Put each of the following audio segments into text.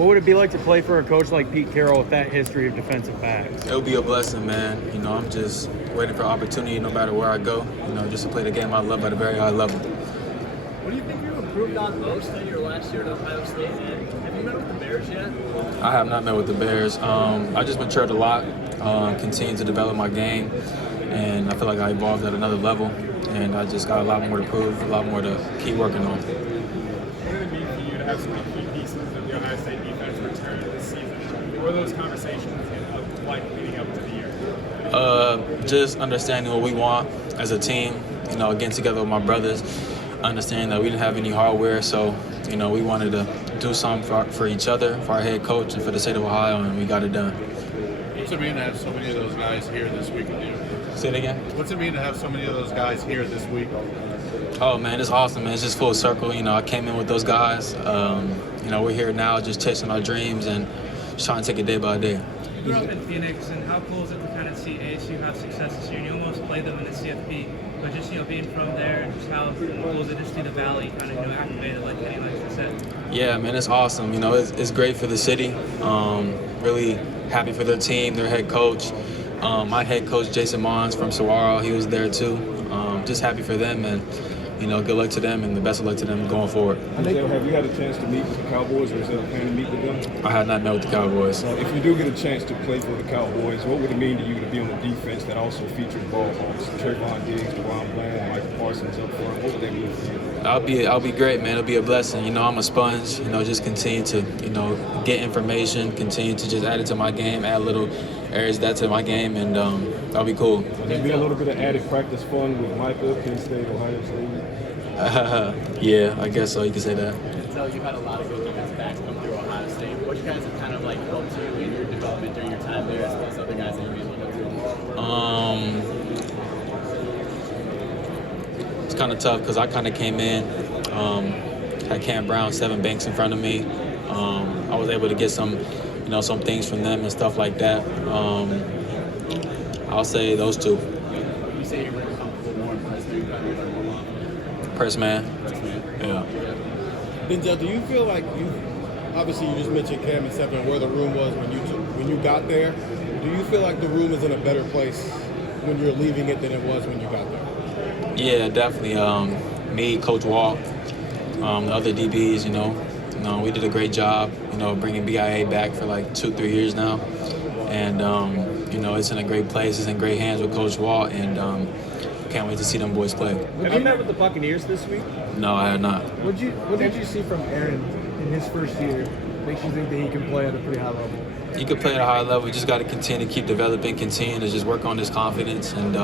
What would it be like to play for a coach like Pete Carroll with that history of defensive backs? It would be a blessing, man. I'm just waiting for opportunity no matter where I go, just to play the game I love at a very high level. What do you think you improved on most in your last year at Ohio State? And have you met with the Bears yet? I have not met with the Bears. I just matured a lot, continued to develop my game, and I feel like I evolved at another level, and I just got a lot more to prove, a lot more to keep working on. What did it mean for you to have so many key pieces of the Ohio State defense return this season? What were those conversations like leading up to the year? Just understanding what we want as a team, getting together with my brothers, understanding that we didn't have any hardware, so, we wanted to do something for each other, for our head coach, and for the state of Ohio, and we got it done. What's it mean to have so many of those guys here this week with you? Say it again? What's it mean to have so many of those guys here this week? Oh, man, it's awesome, man. It's just full circle. I came in with those guys. We're here now just chasing our dreams and just trying to take it day by day. You grew up in Phoenix, and how cool is it to kind of see ASU have success this year? And you almost played them in the CFP, but just being from there, and just how cool is it to see the Valley kind of activated like Kenny likes to say? Yeah, man, it's awesome. It's great for the city. Really happy for their team, their head coach. My head coach, Jason Mons from Saguaro, he was there too. Just happy for them, and good luck to them and the best of luck to them going forward. Denzel, have you had a chance to meet with the Cowboys, or is there a plan to meet with them? I had not met with the Cowboys. If you do get a chance to play for the Cowboys, what would it mean to you to be on a defense that also features ball hawks? Trayvon Diggs, DeJuan Bland, Michael Parsons up front. What would that mean for you? I'll be great, man. It'll be a blessing. I'm a sponge. Just continue to get information, continue to just add it to my game, add little areas of that to my game, and that'll be cool. Will there be a little bit of added practice fun with Micah, Penn State, Ohio State? Yeah, I guess so. You can say that. Denzel, you've had a lot of good defensive backs come through Ohio State. What you guys have kind of helped you in your development during your time there, as well as other guys that you may look up to? It's kind of tough because I kind of came in, had Cam Brown, 7 banks in front of me. I was able to get some things from them and stuff like that. I'll say those two. You say you're really comfortable more in press, you got to more off. Press man. Yeah. Denzel, do you feel like obviously you just mentioned Cam and Seven, where the room was when you got there. Do you feel like the room is in a better place when you're leaving it than it was when you got there? Yeah, definitely. Me, Coach Walt, the other DBs, we did a great job, bringing BIA back for 2-3 years now. And, it's in a great place. It's in great hands with Coach Walt, and can't wait to see them boys play. Have you met with the Buccaneers this week? No, I had not. What did you see from Aaron in his first year makes you think that he can play at a pretty high level? He could play at a high level. We just got to continue to keep developing, continue to just work on his confidence, and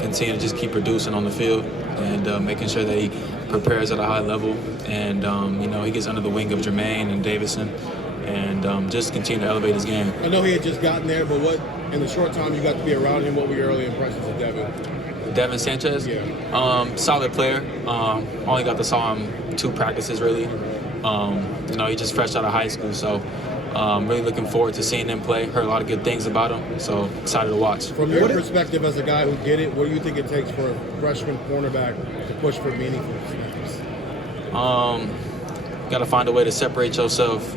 continue to just keep producing on the field and making sure that he prepares at a high level. And, he gets under the wing of Jermaine and Davison and just continue to elevate his game. I know he had just gotten there, but in the short time you got to be around him, what were your early impressions of Devin? Devin Sanchez? Yeah. Solid player. Only got to saw him 2 practices, really. He just fresh out of high school, so really looking forward to seeing him play. Heard a lot of good things about him, so excited to watch. From your perspective as a guy who did it, what do you think it takes for a freshman cornerback to push for meaningful snaps? Got to find a way to separate yourself.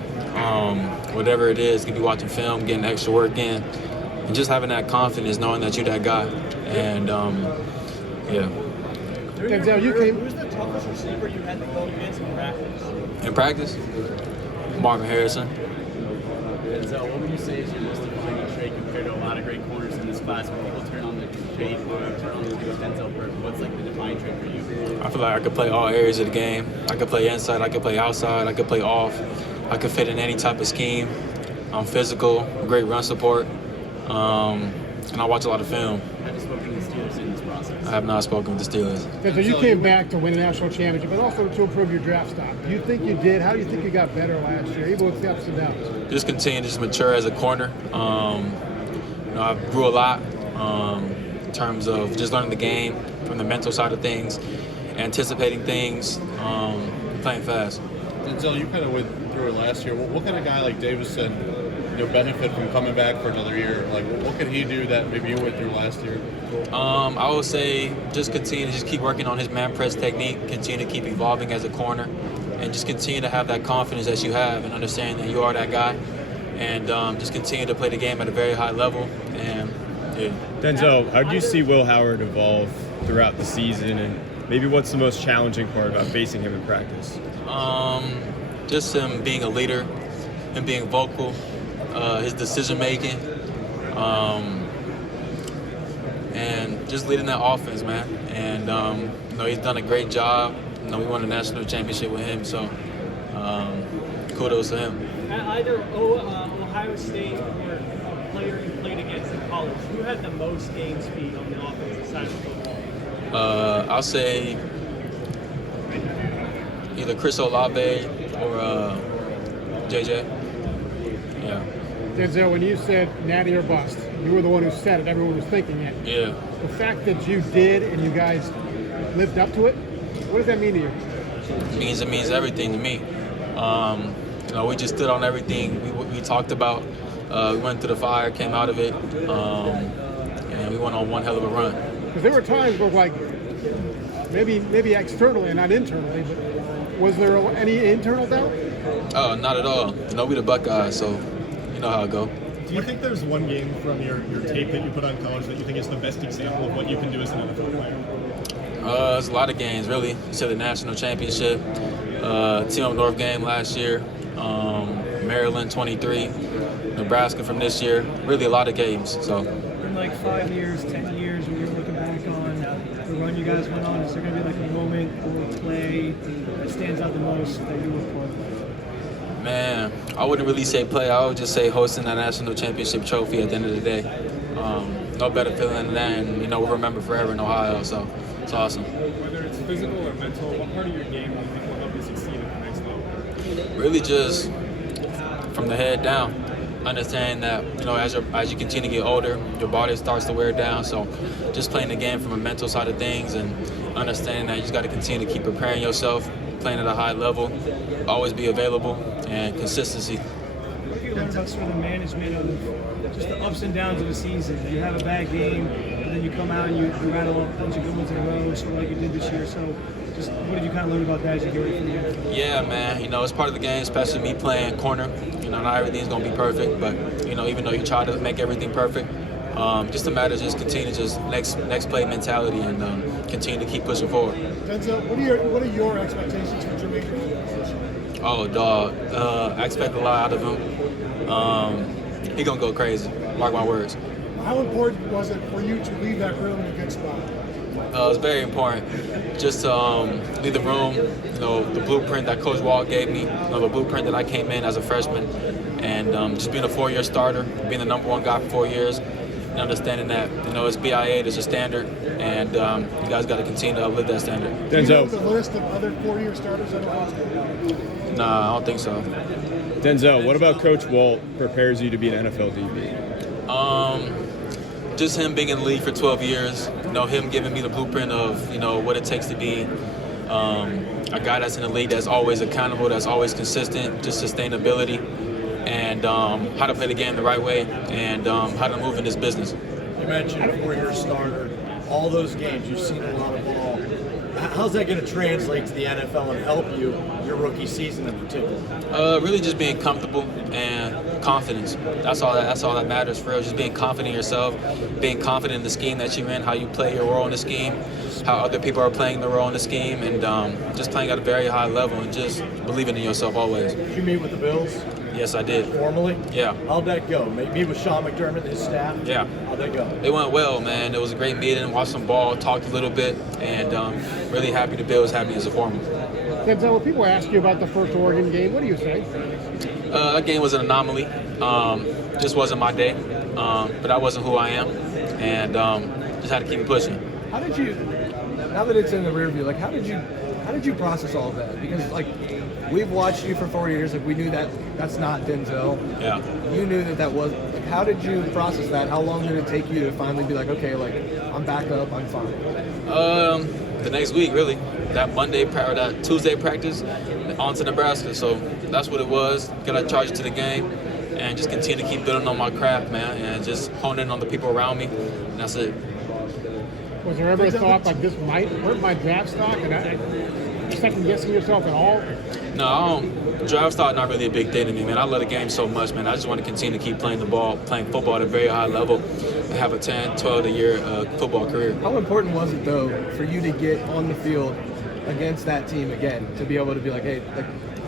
Whatever it is, could be watching film, getting extra work in, and just having that confidence, knowing that you're that guy. And yeah. Denzel, Who's the toughest receiver you had to go against in practice? In practice, Marvin Harrison. Denzel, what would you say is your most defining trait compared to a lot of great corners in this class? When people turn on the tape or turn on the Denzel Burke, what's the defining trait for you? I feel like I could play all areas of the game. I could play inside, I could play outside, I could play off. I could fit in any type of scheme. I'm physical, great run support, and I watch a lot of film. Have you spoken to the Steelers in this process? I have not spoken with the Steelers. So you came back to win a national championship, but also to improve your draft stock. Do you think you did? How do you think you got better last year, even with the ups and downs? Just continue to just mature as a corner. I grew a lot in terms of just learning the game from the mental side of things, anticipating things, playing fast. Denzel, you kind of went through it last year. What kind of guy like Davison benefit from coming back for another year? What could he do that maybe you went through last year? I would say just continue to just keep working on his man press technique, continue to keep evolving as a corner, and just continue to have that confidence that you have and understand that you are that guy, and just continue to play the game at a very high level. And yeah. Denzel, how do you see Will Howard evolve throughout the season, and maybe what's the most challenging part about facing him in practice? Just him being a leader, him being vocal, his decision making, and just leading that offense, man. And he's done a great job. We won a national championship with him, so kudos to him. At either Ohio State or a player you played against in college, who had the most game speed on the offensive side of the football? I'll say either Chris Olave or JJ. Yeah. Denzel, when you said natty or bust, you were the one who said it. Everyone was thinking it. Yeah. The fact that you did and you guys lived up to it, what does that mean to you? It means everything to me. We just stood on everything we talked about. We went through the fire, came out of it, and we went on one hell of a run. Because there were times where, like, maybe externally and not internally, but was there any internal doubt? Oh, not at all. We the Buckeyes, so you know how it go. Do you think there's one game from your tape that you put on college that you think is the best example of what you can do as an NFL player? There's a lot of games, really. You said the national championship, Team Up North game last year, Maryland 23, Nebraska from this year. Really a lot of games. So. In like 5 years, 10 years, when you're looking back on the run you guys went on, is there going to be like a moment or a play that stands out the most that you look for? Man, I wouldn't really say play. I would just say hosting that national championship trophy at the end of the day. No better feeling than that, and we'll remember forever in Ohio. So it's awesome. Whether it's physical or mental, what part of your game do you think will help you succeed at the next level? Really, just from the head down. Understand that as you continue to get older, your body starts to wear down. So just playing the game from a mental side of things, and understanding that you just got to continue to keep preparing yourself, playing at a high level, always be available, and consistency. What do you learn about sort of the management of just the ups and downs of the season? You have a bad game, and then you come out and you rattle up a bunch of good ones in a row, sort of like you did this year. So just what did you kind of learn about that as you get ready for the year? Yeah, man. It's part of the game, especially me playing corner. Not everything's going to be perfect, but, even though you try to make everything perfect, just a matter of just continue to just next play mentality and continue to keep pushing forward. Denzel, what are your expectations for Jermaine? Oh, dog. I expect a lot out of him. He going to go crazy. Mark my words. How important was it for you to leave that room in a good spot? It was very important. Just leave the room, the blueprint that Coach Wall gave me, the blueprint that I came in as a freshman, and just being a 4-year starter, being the number one guy for 4 years, and understanding that, it's BIA, there's a standard, and you guys got to continue to live that standard. Do you know the list of other 4-year starters at Ohio State? Nah, I don't think so. Denzel, what about Coach Walt prepares you to be an NFL DB? Just him being in the league for 12 years, him giving me the blueprint of, what it takes to be a guy that's in the league that's always accountable, that's always consistent, just sustainability, and how to play the game the right way, and how to move in this business. You mentioned 4-year starter, all those games, you've seen a lot of ball. How's that going to translate to the NFL and help you, your rookie season in particular? Really just being comfortable and confidence. That's all that matters for real. Just being confident in yourself, being confident in the scheme that you're in, how you play your role in the scheme, how other people are playing the role in the scheme, and just playing at a very high level and just believing in yourself always. Did you meet with the Bills? Yes, I did. Formally? Yeah. How'd that go? Meet with Sean McDermott and his staff? Yeah. How'd that go? It went well, man. It was a great meeting. Watched some ball, talked a little bit, and really happy the Bills had me as a foreman. Denzel, when people ask you about the first Oregon game, what do you say? That game was an anomaly. Just wasn't my day, but that wasn't who I am, and just had to keep pushing. How did you, now that it's in the rear view, how did you process all of that? Because we've watched you for 4 years, we knew that that's not Denzel. Yeah. You knew that was. How did you process that? How long did it take you to finally be like, okay, I'm back up, I'm fine? The next week, really. That Tuesday practice, on to Nebraska. So that's what it was. Got to charge it to the game, and just continue to keep building on my craft, man, and just hone in on the people around me, and that's it. Was there ever a thought this might hurt my draft stock? And second guessing yourself at all? No, I don't. Draft stock not really a big thing to me, man. I love the game so much, man. I just want to continue to keep playing the ball, playing football at a very high level, and have a 10, 12-year football career. How important was it though for you to get on the field against that team again, to be able to be like, hey, like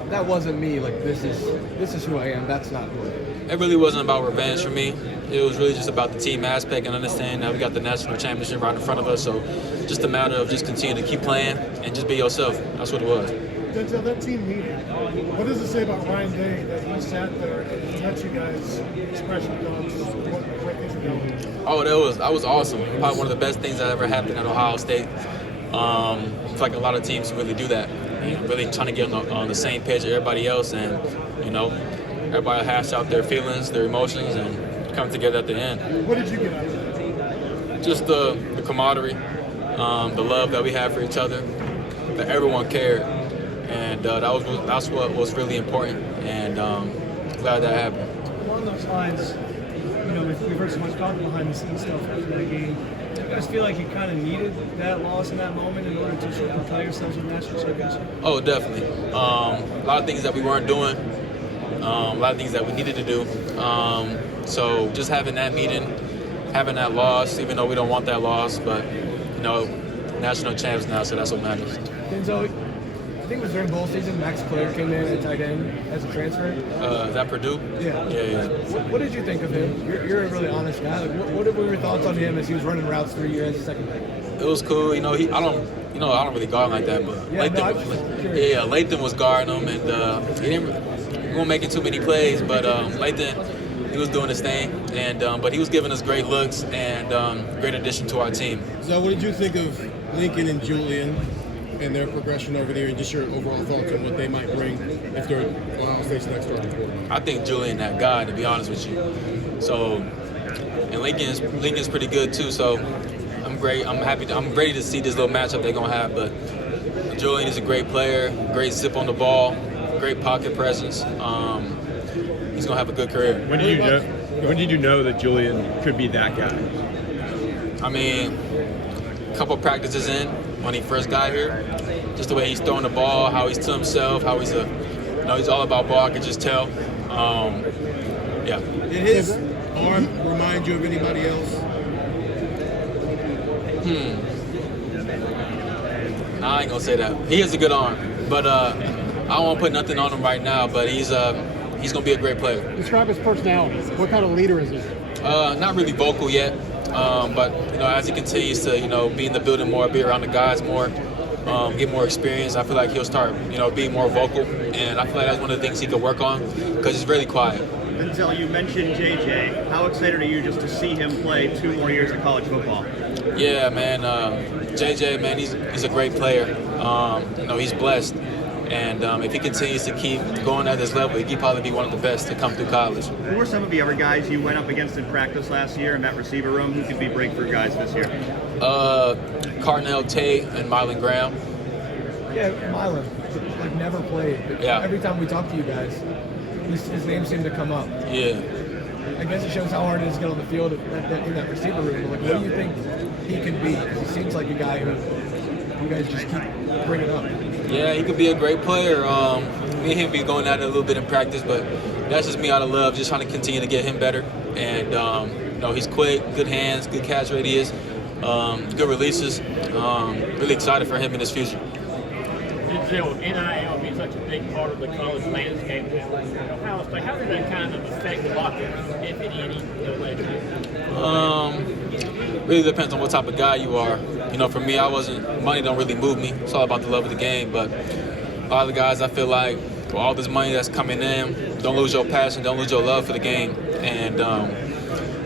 that wasn't me. Like this is who I am. That's not who I am. It really wasn't about revenge for me. It was really just about the team aspect and understanding that we got the national championship right in front of us. So just a matter of just continuing to keep playing and just be yourself. That's what it was. Denzel, that team meeting, what does it say about Ryan Day that he sat there and let you guys express your thoughts, what things were going? Oh, that was awesome. Probably one of the best things that ever happened at Ohio State. I feel like a lot of teams really do that. Really trying to get on the same page as everybody else, and everybody hash out their feelings, their emotions, and come together at the end. What did you get out of that? Just the camaraderie, the love that we have for each other, that everyone cared, and that's what was really important. And glad that happened. Along those lines, we've heard so much talk behind the scenes stuff after that game. I just feel like you kind of needed that loss in that moment in order to sort of propel yourselves to the national championship. Oh, definitely. A lot of things that we weren't doing, a lot of things that we needed to do. So just having that meeting, having that loss, even though we don't want that loss, but national champs now, so that's what matters. Denzel, I think it was during bowl season, Max Clare came in at tight end as a transfer. Is that Purdue? Yeah. Yeah. What did you think of him? You're a really honest guy. Like, what were your thoughts on him as he was running routes through you as a second back? It was cool. I don't really guard like that, but Latham was guarding him, and he wasn't making too many plays, but Latham, he was doing his thing, and but he was giving us great looks and great addition to our team. So what did you think of Lincoln and Julian and their progression over there, and just your overall thoughts on what they might bring if they're Ohio State's next starter? I think Julian that guy, to be honest with you. So, and Lincoln's pretty good too. So, I'm great. I'm happy. I'm ready to see this little matchup they're gonna have. But Julian is a great player, great zip on the ball, great pocket presence. He's gonna have a good career. When did you know that Julian could be that guy? I mean, a couple practices in when he first got here, just the way he's throwing the ball, how he's to himself, how he's he's all about ball. I could just tell. Yeah. Did his arm remind you of anybody else? Nah, I ain't gonna say that. He has a good arm, but I don't want to put nothing on him right now. But he's gonna be a great player. Describe his personality. What kind of leader is he? Not really vocal yet, but as he continues to be in the building more, be around the guys more, get more experience, I feel like he'll start being more vocal, and I feel like that's one of the things he could work on because he's really quiet. Denzel, you mentioned JJ. How excited are you just to see him play 2 more years of college football? Yeah, man. JJ, man, he's a great player. He's blessed. And if he continues to keep going at this level, he could probably be one of the best to come through college. Who were some of the other guys you went up against in practice last year in that receiver room who could be breakthrough guys this year? Carnell Tate and Mylan Graham. Yeah, Mylan. Like never played. But yeah. Every time we talk to you guys, his name seemed to come up. Yeah. I guess it shows how hard it is to get on the field in that receiver room. Like, what do you think he could be? Because he seems like a guy who you guys just keep bringing up. Yeah, he could be a great player. Me and him be going at it a little bit in practice, but that's just me out of love, just trying to continue to get him better. And he's quick, good hands, good catch radius, good releases. Really excited for him in his future. Denzel, NIL being such a big part of the college landscape now, how did that kind of affect the locker room, if any, really depends on what type of guy you are. For me, money don't really move me. It's all about the love of the game. But a lot of the guys, I feel like, with all this money that's coming in, don't lose your passion, don't lose your love for the game, and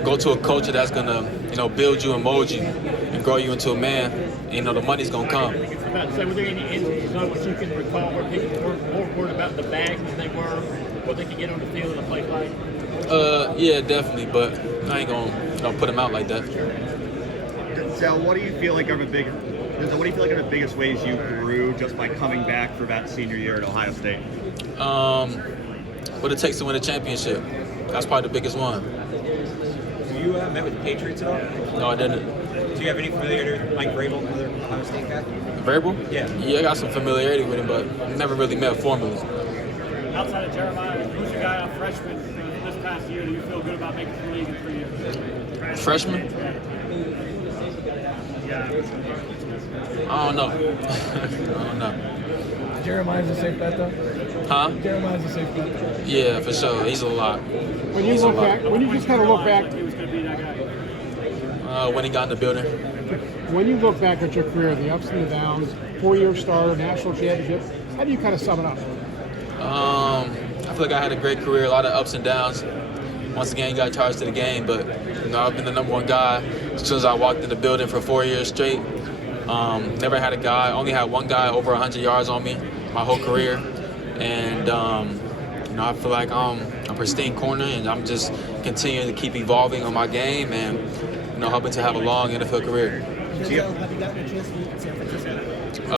go to a culture that's gonna, build you and mold you and grow you into a man. The money's gonna come. About to say, were there any instances which you can recall where people were more worried about the bag than they were what they could get on the field in a place like? Yeah, definitely, but I ain't gonna put them out like that. Denzel, what do you feel like are the biggest ways you grew just by coming back for that senior year at Ohio State? What it takes to win a championship. That's probably the biggest one. You met with the Patriots at all? No, I didn't. Did Do you have any familiarity with Mike Vrabel, another Ohio State guy? Vrabel? Yeah. Yeah, I got some familiarity with him, but never really met formally. Outside of Jeremiah, who's your guy, a freshman this past year? Do you feel good about making the league in 3 years? Freshman? I don't know. I don't know. Jeremiah's a safe bet though. Huh? Jeremiah's a safe bet though. Yeah, for sure. He's a lot. When you look back, when you just kind of look back, He was going to be that guy. When he got in the building. when you look back at your career, the ups and the downs, 4-year starter, national championship, how do you kind of sum it up? I feel like I had a great career, a lot of ups and downs. Once again, you got charged to the game, but I've been the number one guy as soon as I walked in the building for 4 years straight. Never had a guy, only had one guy over 100 yards on me my whole career. And, I feel like I'm a pristine corner, and I'm just continuing to keep evolving on my game and, hoping to have a long NFL career. Denzel, have you gotten a chance to meet in San Francisco?